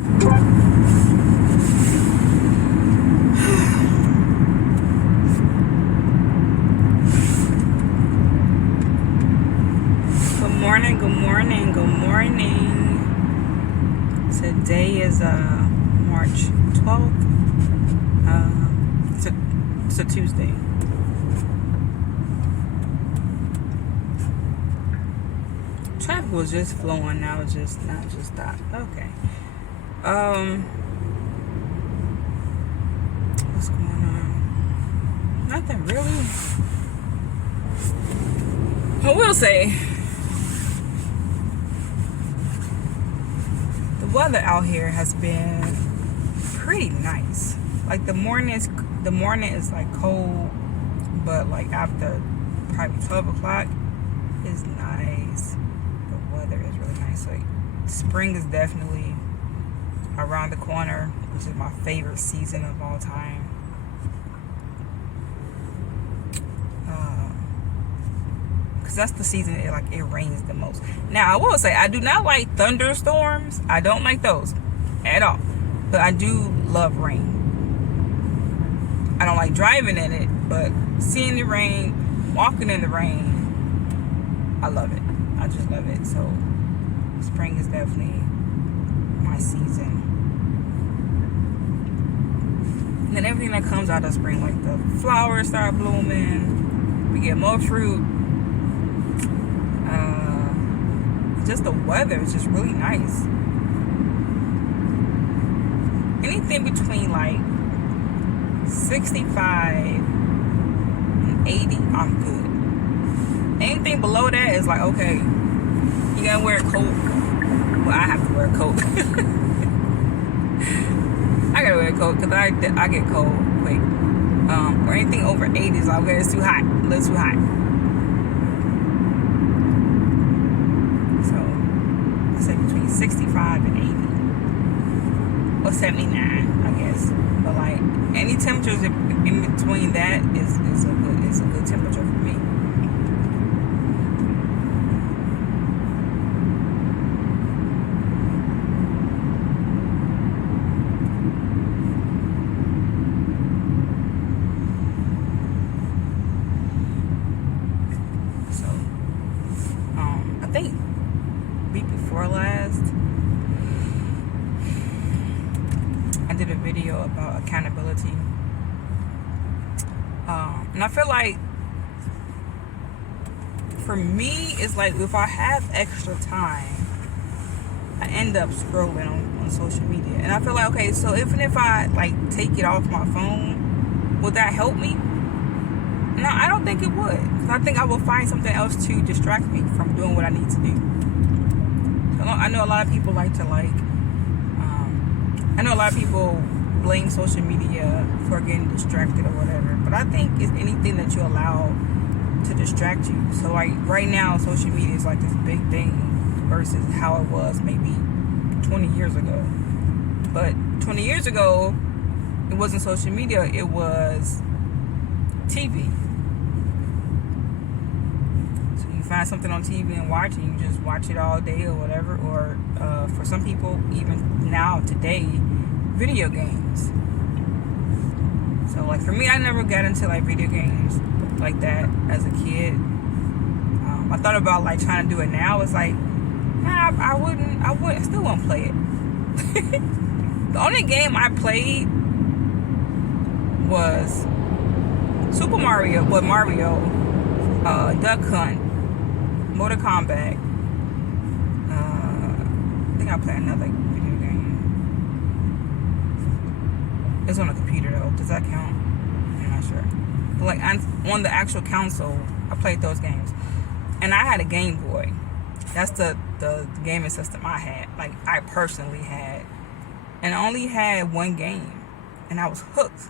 Good morning. Today is March 12th. It's a Tuesday. Traffic was just flowing, now it's just stopped. Okay. What's going on? Nothing really. I will say, the weather out here has been pretty nice. Like the morning is like cold, but like after probably 12 o'clock is nice. The weather is really nice. Like spring is definitely around the corner, which is my favorite season of all time. Because that's the season it rains the most. Now I will say I do not like thunderstorms. I don't like those at all. But I do love rain. I don't like driving in it, but seeing the rain, walking in the rain, I love it. I just love it. So spring is definitely my season. And then everything that comes out of spring, like the flowers start blooming, we get more fruit. Just the weather is just really nice. Anything between like 65 and 80, I'm good. Anything below that is like, okay, you gotta wear a coat. Well, I have to wear a coat. I gotta wear a coat because I get cold quick. Or anything over 80 is like, okay, it's too hot. A little too hot. So I say between 65 and 80. Or 79, I guess. But like any temperatures in between that is a good temperature for me. So I think week before last I did a video about accountability. And I feel like for me, it's like if I have extra time, I end up scrolling on social media. And I feel like, okay, so even if I like take it off my phone, would that help me? No, I don't think it would. Because I think I will find something else to distract me from doing what I need to do. So I know a lot of people like to I know a lot of people blame social media for getting distracted or whatever, but I think it's anything that you allow to distract you. So like right now, social media is like this big thing versus how it was maybe 20 years ago. But 20 years ago, it wasn't social media, it was TV. So you find something on TV and watch it, you just watch it all day or whatever, or for some people, even now, today, video games. So like for me, I never got into like video games like that as a kid. I thought about like trying to do it now. It's like, nah, I still won't play it. The only game I played was Super Mario, Duck Hunt, Mortal Kombat. I think I played another video game. It's on a computer though. Does that count? I'm not sure. But like on the actual console, I played those games. And I had a Game Boy. That's the gaming system I had. Like I personally had. And I only had one game. And I was hooked.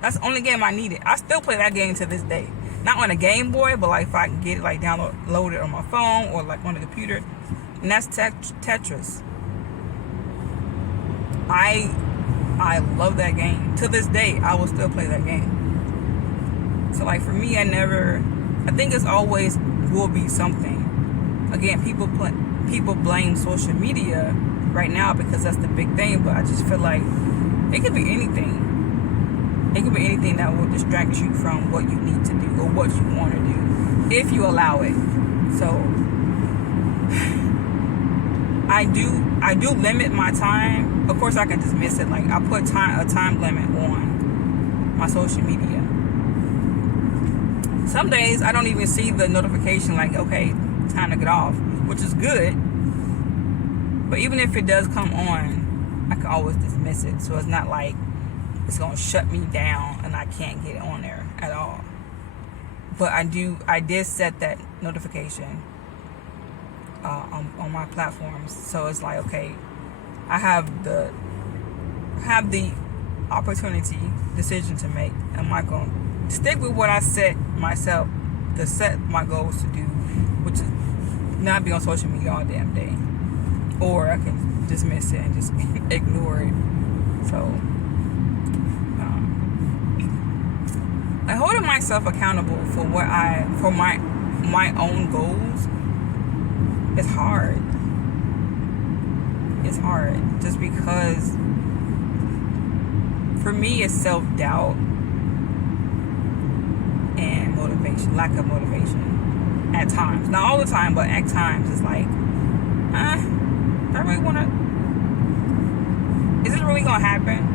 That's the only game I needed. I still play that game to this day. Not on a Game Boy, but like if I can get it like download it on my phone or like on the computer. And that's Tetris. I love that game. To this day, I will still play that game. So like for me, I think it's always will be something. Again, people blame social media right now because that's the big thing, but I just feel like it could be anything. It could be anything that will distract you from what you need to do or what you want to do, if you allow it. So I do limit my time. Of course, I can dismiss it. Like, I put a time limit on my social media. Some days I don't even see the notification. Like, okay, time to get off, which is good. But even if it does come on, I can always dismiss it. So it's not like it's gonna shut me down and I can't get on there at all. But I did set that notification on my platforms. So it's like, okay, I have the decision to make. Am I gonna stick with what I set myself to set my goals to do, which is not be on social media all damn day, or I can dismiss it and just ignore it. So like, holding myself accountable for my own goals is hard. It's hard just because for me it's self-doubt and motivation, lack of motivation at times. Not all the time, but at times it's like, I really wanna, is this really gonna happen?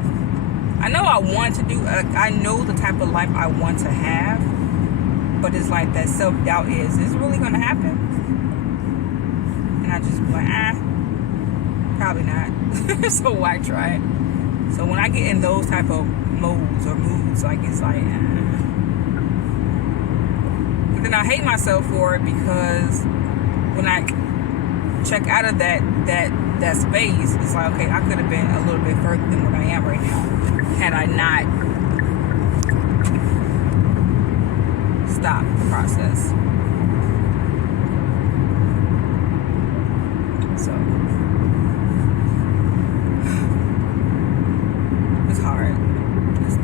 I know I want to do, I know the type of life I want to have, but it's like that self-doubt is this really going to happen? And I just be like, probably not. So why try it? So when I get in those type of modes or moods, like, it's like, But then I hate myself for it because when I check out of that space, it's like, okay, I could have been a little bit further than what I am right now had I not stopped the process. So it's hard. This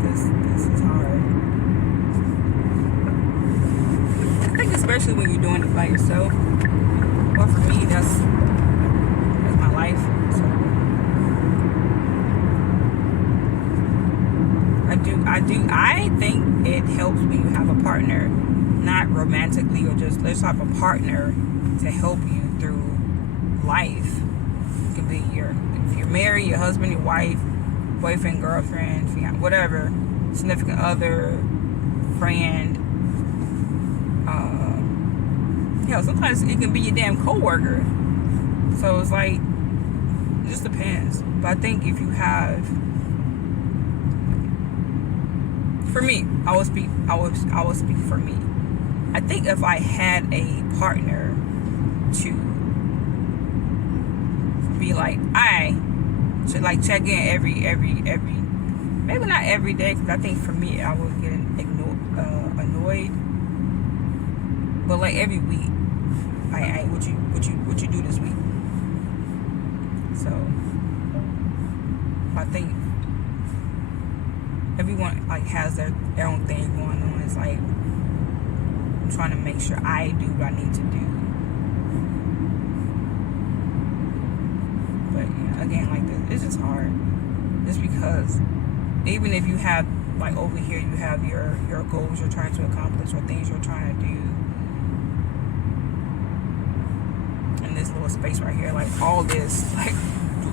is hard. I think especially when you're doing it by yourself. But for me, that's my life. So I think it helps when you have a partner, not romantically or just, let's have a partner to help you through life. It can be if you're married, your husband, your wife, boyfriend, girlfriend, fiance, whatever, significant other, friend. Sometimes it can be your damn coworker. So it's like, it just depends. But I think if you have, for me, I will speak for me. I think if I had a partner to be like, I should like check in every maybe not every day, because I think for me I would get annoyed. But like every week, what you do this week? So I think everyone like has their own thing going on. It's like I'm trying to make sure I do what I need to do. But yeah, again, like this, it's just hard. Just because even if you have, like over here, you have your goals you're trying to accomplish or things you're trying to do. In this little space right here, like all this, like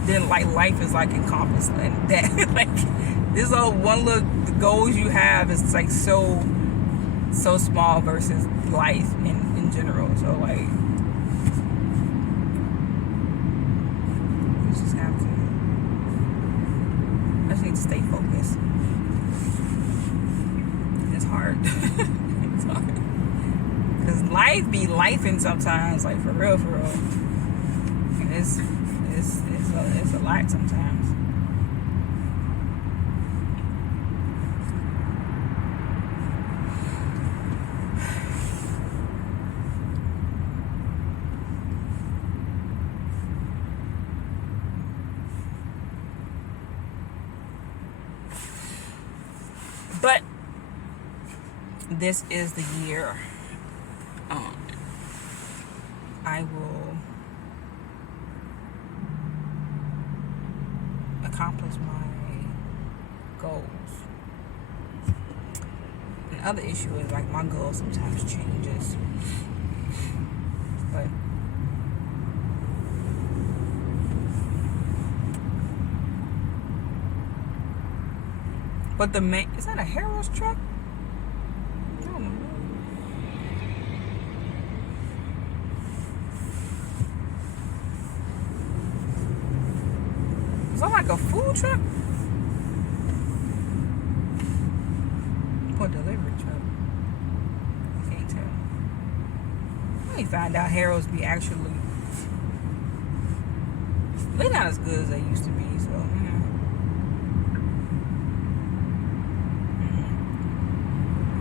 then like life is like encompassed and that like this little one look, the goals you have is like so small versus life in general. So like you just have to, I just need to stay focused. It's hard. It's hard because life be lifing sometimes, like for real, and it's a lot sometimes. But this is the year. I will accomplish my goals. And the other issue is like my goals sometimes changes. But the main, is that a Harrow's truck? I don't know. Is that like a food truck? Or delivery truck? I can't tell. Let me find out Harrow's be actually, they're not as good as they used to be, so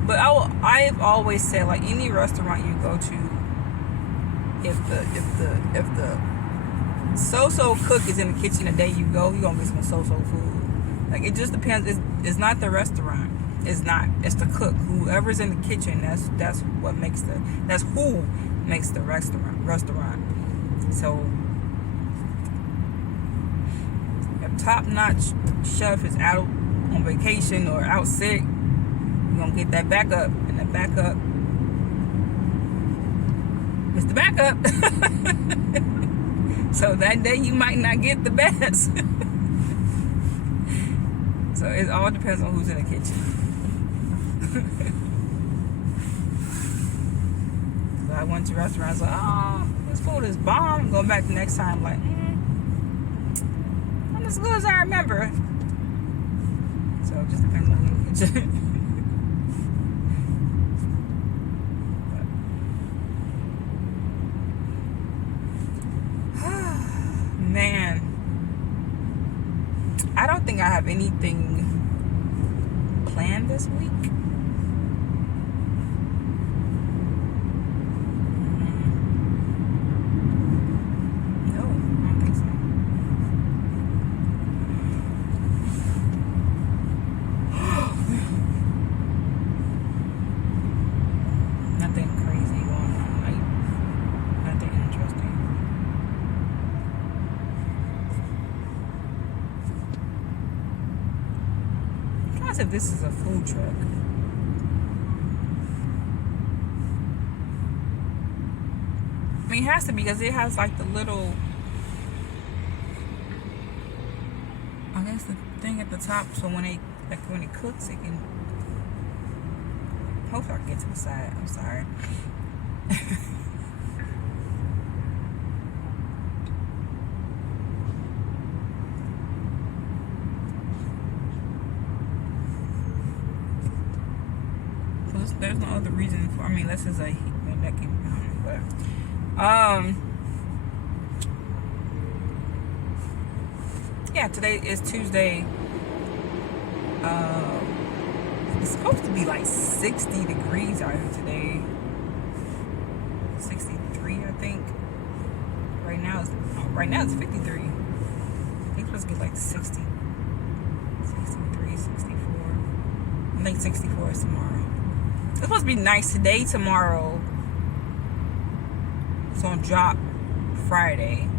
But I've always said, like, any restaurant you go to, if the so-so cook is in the kitchen the day you go, you're gonna get some so-so food. Like, it just depends. It's not the restaurant. It's not. It's the cook. Whoever's in the kitchen. That's what makes that's who makes the restaurant. So if top-notch chef is out on vacation or out sick, you're gonna get that backup, and that backup is the backup. So that day you might not get the best. So it all depends on who's in the kitchen. So I went to restaurants like, oh, this food is bomb. I'm going back the next time like, not as good as I remember. So it just depends on who's in the kitchen. Man, I don't think I have anything planned this week. No, I don't think so. Nothing crazy going on, like nothing interesting. If this is a food truck. I mean, it has to be because it has like the little, I guess the thing at the top, so when it cooks, it can. Hopefully I can get to the side. I'm sorry. There's no other reason for. I mean, this is a that can, but yeah. Today is Tuesday. It's supposed to be like 60 degrees out here today. 63, I think. Right now it's 53. I think it's supposed to get like 60, 63, 64. I think 64 is tomorrow. It's supposed to be nice today, tomorrow. It's gonna drop Friday.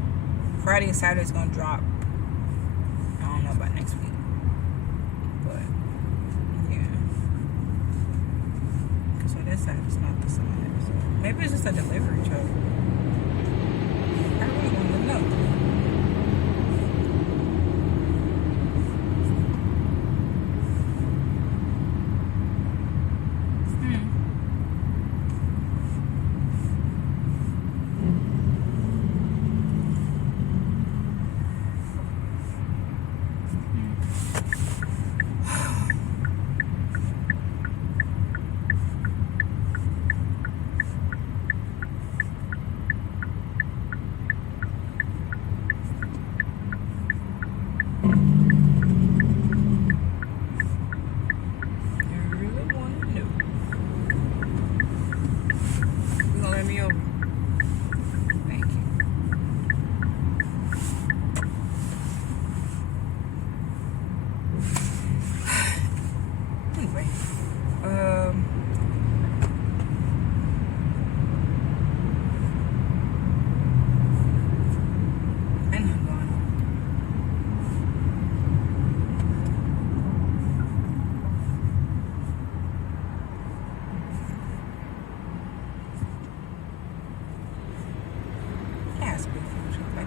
Friday and Saturday is gonna drop. I don't know about next week. But yeah. So this side is not the side. So maybe it's just a delivery truck. I really want to know.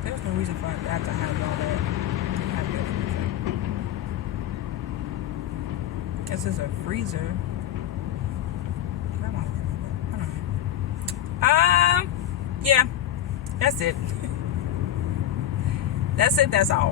There's no reason for that to have all that. This is a freezer. I don't know. Yeah, that's it. That's it. That's all.